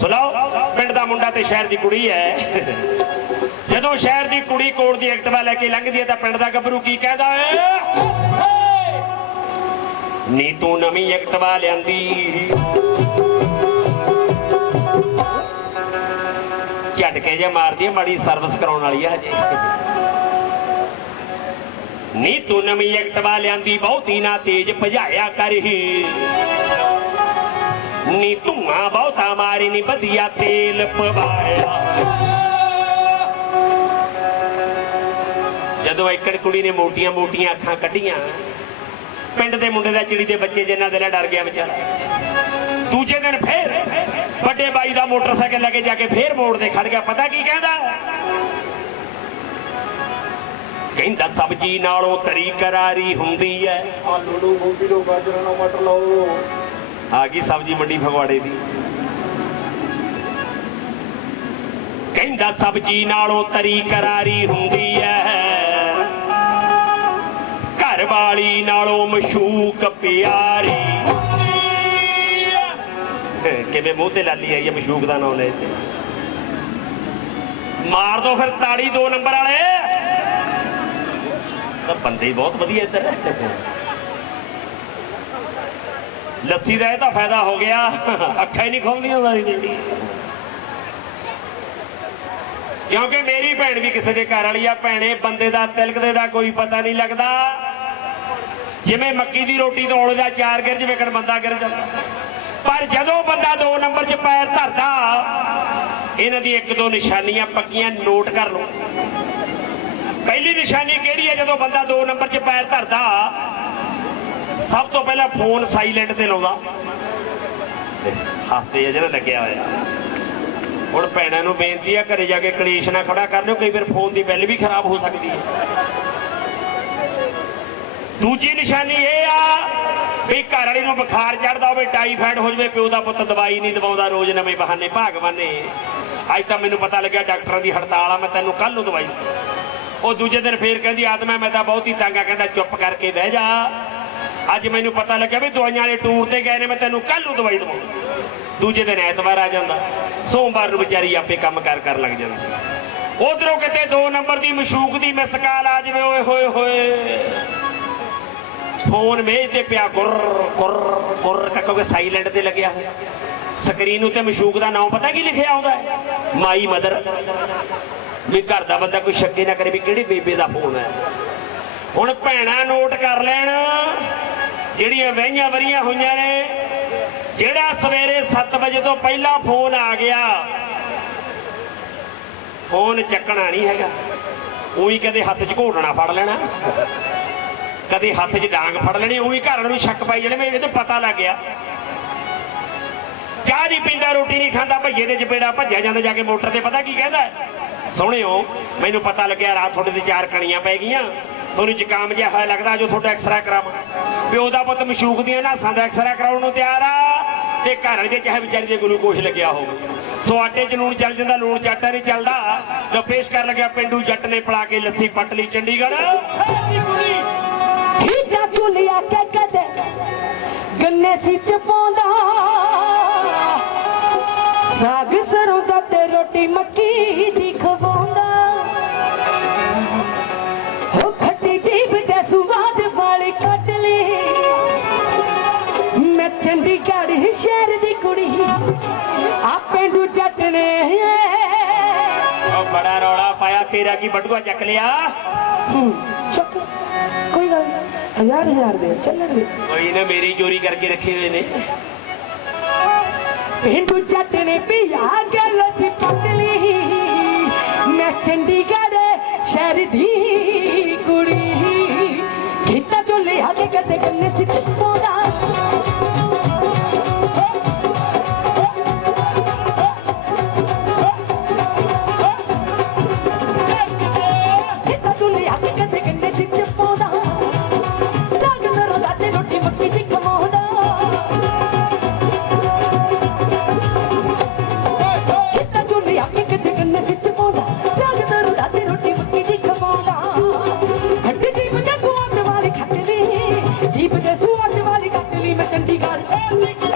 ਸੁਣਾਓ, ਪਿੰਡ ਦਾ ਮੁੰਡਾ ਤੇ ਸ਼ਹਿਰ ਦੀ ਕੁੜੀ ਹੈ। ਜਦੋਂ ਸ਼ਹਿਰ ਦੀ ਕੁੜੀ ਕੋਟ ਦੀ ਐਕਟਿਵਾ ਲੈ ਕੇ ਲੰਘਦੀ ਹੈ ਤਾਂ ਪਿੰਡ ਦਾ ਗੱਭਰੂ ਕੀ ਕਹਿੰਦਾ ਏ ਨੀ ਤੂੰ ਨਵੀਂ ਐਕਟਿਵਾ ਲਿਆਂਦੀ। ਝਟਕੇ ਜੇ ਮਾਰਦੀ ਹੈ, ਮਾੜੀ ਸਰਵਿਸ ਕਰਾਉਣ ਵਾਲੀ ਹੈ ਹਜੇ। ਨੀ ਤੂੰ ਨਵੀਂ ਐਕਟਿਵਾ ਲਿਆਂਦੀ, ਬਹੁਤੀ ਨਾ ਤੇਜ਼ ਭਜਾਇਆ ਕਰ ਹੀ ਨੀ ਧੂਆਂ ਬਹੁਤਾ ਮਾਰੀ ਨੀ ਵਧੀਆ ਤੇਲ ਪਵਾਇਆ। ਜਦੋਂ ਇੱਕੜ ਕੁੜੀ ਨੇ ਮੋਟੀਆਂ ਮੋਟੀਆਂ ਅੱਖਾਂ ਕੱਢੀਆਂ, ਪਿੰਡ ਦੇ ਮੁੰਡੇ ਦਾ ਚਿੜੀ ਦੇ ਬੱਚੇ ਜਿੰਨਾ ਦਿਲ ਡਰ ਗਿਆ ਵਿਚਾਰਾ। ਦੂਜੇ ਦਿਨ ਫੇਰ ਵੱਡੇ ਬਾਈ ਦਾ ਮੋਟਰਸਾਈਕਲ ਲੈ ਕੇ ਜਾ ਕੇ ਫੇਰ ਮੋੜ ਤੇ ਖੜ ਗਿਆ। ਪਤਾ ਕੀ ਕਹਿੰਦਾ? ਕਹਿੰਦਾ, ਸਬਜੀ ਨਾਲੋਂ ਤਰੀ ਕਰਾਰੀ ਹੁੰਦੀ ਐ। ਆਲੂ ਨੂੰ ਗੋਭੀ ਨੂੰ ਗਾਜਰਾਂ ਨੂੰ ਮਟਰ ਲਾਓ। ਆ ਗਈ ਸਬਜੀ ਮੰਡੀ ਫਗਵਾੜੇ ਦੀ। ਕਹਿੰਦਾ ਸਬਜੀ ਨਾਲੋਂ ਤਰੀ ਕਰਾਰੀ ਹੁੰਦੀ ਐ। ਘਰ ਵਾਲੀ ਨਾਲੋਂ ਮਸ਼ੂਕ ਪਿਆਰੀ ਕਿਵੇਂ ਮੂੰਹ ਤੇ ਲਾਲੀ ਆਈ ਹੈ ਮਸ਼ੂਕ ਦਾ ਨਾਮ ਲੈ ਤੇ ਮਾਰ ਦੋ ਫਿਰ ਤਾੜੀ ਦੋ ਨੰਬਰ ਵਾਲੇ। ਤਾਂ ਬੰਦੇ ਬਹੁਤ ਵਧੀਆ ਇੱਧਰ। ਲੱਸੀ ਦਾ ਇਹ ਤਾਂ ਫਾਇਦਾ ਹੋ ਗਿਆ। ਅੱਖਾਂ ਹੀ ਨਹੀਂ ਖੋਲਦੀਆਂ ਵਾਰੀ ਜਿਹੜੀ ਕਿਉਂਕਿ ਮੇਰੀ ਭੈਣ ਵੀ ਕਿਸੇ ਦੇ ਘਰ ਵਾਲੀ ਆ, ਭੈਣੇ, ਬੰਦੇ ਦਾ, ਤਿਲਕਦੇ ਦਾ ਕੋਈ ਪਤਾ ਨਹੀਂ ਲੱਗਦਾ। ਜਿਵੇਂ ਮੱਕੀ ਦੀ ਰੋਟੀ ਤੋਂ ਔਲੇ ਦਾ ਚਾਰ ਗਿਰ ਜਿਵੇਂ, ਕਣ ਬੰਦਾ ਗਿਰ ਜਾਂਦਾ। ਪਰ ਜਦੋਂ ਬੰਦਾ ਦੋ ਨੰਬਰ 'ਚ ਪੈਰ ਧਰਦਾ, ਇਹਨਾਂ ਦੀ ਇੱਕ ਦੋ ਨਿਸ਼ਾਨੀਆਂ ਪੱਕੀਆਂ ਨੋਟ ਕਰ ਲਓ। ਪਹਿਲੀ ਨਿਸ਼ਾਨੀ ਕਿਹੜੀ ਹੈ ਜਦੋਂ ਬੰਦਾ ਦੋ ਨੰਬਰ 'ਚ ਪੈਰ ਧਰਦਾ ਸਭ ਤੋਂ ਪਹਿਲਾਂ ਫੋਨ ਸਾਈਲੈਂਟ ਤੇ ਲਾਉਂਦਾ। ਹੱਥ ਤੇ ਜਿਹੜਾ ਲੱਗਿਆ ਹੋਇਆ। ਹੁਣ ਭੈਣਾਂ ਨੂੰ ਬੇਨਤੀ ਆ, ਘਰੇ ਜਾ ਕੇ ਕਲੇਸ਼ ਨਾ ਖੜਾ ਕਰ ਲਿਓ, ਕਈ ਵਾਰ ਫੋਨ ਦੀ ਬਿੱਲ ਵੀ ਖਰਾਬ ਹੋ ਸਕਦੀ ਹੈ। ਦੂਜੀ ਨਿਸ਼ਾਨੀ ਇਹ ਆ ਵੀ ਘਰ ਵਾਲੀ ਨੂੰ ਬੁਖਾਰ ਚੜਦਾ ਹੋਵੇ, ਟਾਈਫਾਇਡ ਹੋ ਜਾਵੇ, ਪਿਓ ਦਾ ਪੁੱਤ ਦਵਾਈ ਨਹੀਂ ਦਵਾਉਂਦਾ ਰੋਜ਼ ਨਵੇਂ ਬਹਾਨੇ, ਭਾਗਵਾਨੇ। ਅੱਜ ਤਾਂ ਮੈਨੂੰ ਪਤਾ ਲੱਗਿਆ ਡਾਕਟਰਾਂ ਦੀ ਹੜਤਾਲ ਆ, ਮੈਂ ਤੈਨੂੰ ਕੱਲ ਨੂੰ ਦਵਾਈ ਉਹ ਦੂਜੇ ਦਿਨ ਫੇਰ ਕਹਿੰਦੀ, ਆਤਮਾ, ਮੈਂ ਤਾਂ ਬਹੁਤ ਹੀ ਤੰਗ ਆ, ਕਹਿੰਦਾ, ਚੁੱਪ ਕਰਕੇ ਬਹਿ ਜਾ। ਅੱਜ ਮੈਨੂੰ ਪਤਾ ਲੱਗਿਆ ਵੀ ਦਵਾਈਆਂ ਵਾਲੇ ਟੂਰ ਤੇ ਗਏ ਨੇ, ਮੈਂ ਤੈਨੂੰ ਕੱਲ ਨੂੰ ਦਵਾਈ ਦਵਾਉਂ ਦੂਜੇ ਦਿਨ ਐਤਵਾਰ ਆ ਜਾਂਦਾ। ਸੋਮਵਾਰ ਨੂੰ ਵਿਚਾਰੀ ਆਪੇ ਕੰਮ ਕਰ ਕਰ ਲੱਗ ਜਾਂਦੀ। ਉਧਰੋਂ ਕਿਤੇ 2 ਨੰਬਰ ਦੀ ਮਸ਼ੂਕ ਦੀ ਮਿਸ ਕਾਲ ਆ ਜਾਵੇ, ਓਏ ਹੋਏ ਹੋਏ। ਫੋਨ ਮੇਜ਼ ਤੇ ਪਿਆ, ਗੁਰ ਗੁਰ ਗੁਰ ਕਿਉਂਕਿ ਸਾਈਲੈਂਟ ਤੇ ਲੱਗਿਆ ਹੋਇਆ। ਸਕਰੀਨ ਉੱਤੇ ਮਸ਼ੂਕ ਦਾ ਨਾਮ ਪਤਾ ਕੀ ਲਿਖਿਆ ਆਉਂਦਾ ਹੈ? ਮਾਈ ਮਦਰ ਵੀ ਘਰ ਦਾ ਬੰਦਾ ਕੋਈ ਸ਼ੱਕੇ ਨਾ ਕਰੇ ਵੀ ਕਿਹੜੀ ਬੇਬੇ ਦਾ ਫੋਨ ਹੈ। ਹੁਣ ਭੈਣਾਂ ਨੋਟ ਕਰ ਲੈਣ। ਜਿਹੜੀਆਂ ਵਹੀਆਂ ਵਰੀਆਂ ਹੋਈਆਂ ਨੇ, ਜਿਹੜਾ ਸਵੇਰੇ 7 ਵਜੇ ਤੋਂ ਪਹਿਲਾਂ ਫੋਨ ਆ ਗਿਆ, ਫੋਨ ਚੱਕਣਾ ਨਹੀਂ ਹੈਗਾ। ਉਹੀ ਕਦੇ ਹੱਥ 'ਚ ਘੋਟਣਾ ਫੜ ਲੈਣਾ। ਕਦੇ ਹੱਥ 'ਚ ਡਾਂਗ ਫੜ ਲੈਣੀ, ਉਹੀ ਘਰ ਨੂੰ ਸ਼ੱਕ ਪਾਈ ਜਾਣੇ ਵੀ ਇਹ ਤੇ ਪਤਾ ਲੱਗ ਗਿਆ। ਚਾਹ ਨਹੀਂ ਪੀਂਦਾ, ਰੋਟੀ ਨਹੀਂ ਖਾਂਦਾ, ਭਈਏ ਦੇ ਚਪੇੜਾ ਭੱਜਿਆ ਜਾਂਦਾ ਜਾ ਕੇ ਮੋਟਰ ਤੇ, ਪਤਾ ਕੀ ਕਹਿੰਦਾ? ਹੈ? ਸੋਹਣਿਓ ਮੈਨੂੰ ਪਤਾ ਲੱਗਿਆ ਰਾਤ ਤੁਹਾਡੇ ਤੇ ਚਾਰ ਕਣੀਆਂ ਪੈ ਗਈਆਂ। ਤੁਹਾਨੂੰ ਜ਼ੁਕਾਮ ਜਿਹਾ ਹੋਇਆ ਲੱਗਦਾ ਜੋ ਤੁਹਾਡਾ ਐਕਸਰਾ ਕਰਾਵਾਂ। ਪਿਓ ਦਾ ਪੁੱਤ ਮਸ਼ੂਕ ਦੀਆਂ ਨਾਸਾਂ ਦਾ ਐਕਸਰਾ ਕਰਾਉਣ ਨੂੰ ਤਿਆਰ ਆ ਤੇ ਘਰ ਦੇ ਚਾਹੇ ਵਿਚਾਰੀ ਦੇ ਗਲੂਕੋਸ਼ ਲੱਗਿਆ ਹੋਵੇ। ਸੋ ਆਟੇ 'ਚ ਲੂਣ ਚੱਲ ਜਾਂਦਾ, ਲੂਣ ਚਾਟਾ ਨਹੀਂ ਚੱਲਦਾ। ਜੋ ਪੇਸ਼ ਕਰ ਲੱਗਿਆ ਪਿੰਡੂ ਜੱਟ ਨੇ ਪਲਾ ਕੇ ਲੱਸੀ ਪੱਟ ਲਈ ਚੰਡੀਗੜ੍ਹ। ਦੀ ਕੁੜੀ ਚੁਲਿਆ ਕੇ ਕਦੇ ਗੰਨੇ ਸੀ ਚ ਪਾਉਂਦਾ। ਸਾਗ ਸਰੋਂ ਦਾ ਤੇ ਰੋਟੀ ਮੱਕੀ ਦੀ ਖਵਾਉਂਦਾ ਬੜਾ ਰੌਲਾ ਪਾਇਆ ਤੇਰਾ ਕੀ ਬਟੂਆ ਚੱਕ ਲਿਆ? ਚੱਕ। ਕੋਈ ਗੱਲ ਨਹੀਂ ਹਜ਼ਾਰ ਹਜ਼ਾਰ ਦੇ ਚੱਲਣਗੇ ਕੋਈ ਨਾ ਮੇਰੀ ਚੋਰੀ ਕਰਕੇ ਰੱਖੇ ਹੋਏ ਨੇ। ਪਿੰਡੂ ਜੱਟ ਨੇ ਪਿਆ ਗੱਲ ਸੀ ਪਤਲੀ ਮੈਂ ਚੰਡੀਗੜ੍ਹ ਸ਼ਹਿਰ ਦੀ ਕੁੜੀ। ਖੇਤਾਂ ਚੋਂ ਲਿਆ ਕੇ ਕਦੇ ਕੰਨੇ ਸੀ ਪਾਉਂਦਾ। অধিকার